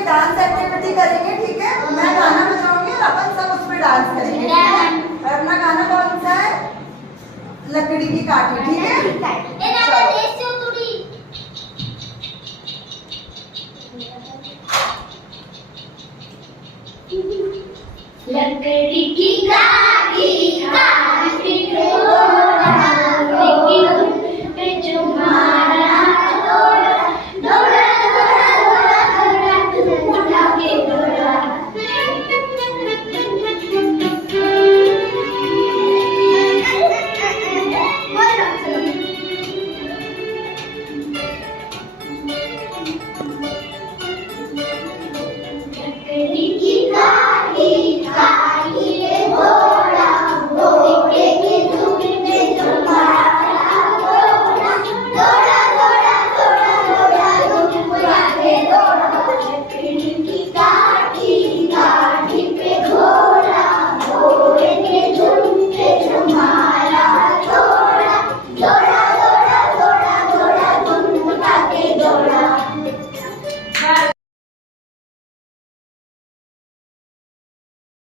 एक dance activity करेंगे, ठीक है? मैं गाना बजाऊंगी और अपन सब उस पर डांस करेंगे, ठीक है? और अपना गाना कौन सा है? लकड़ी की काठी, ठीक है?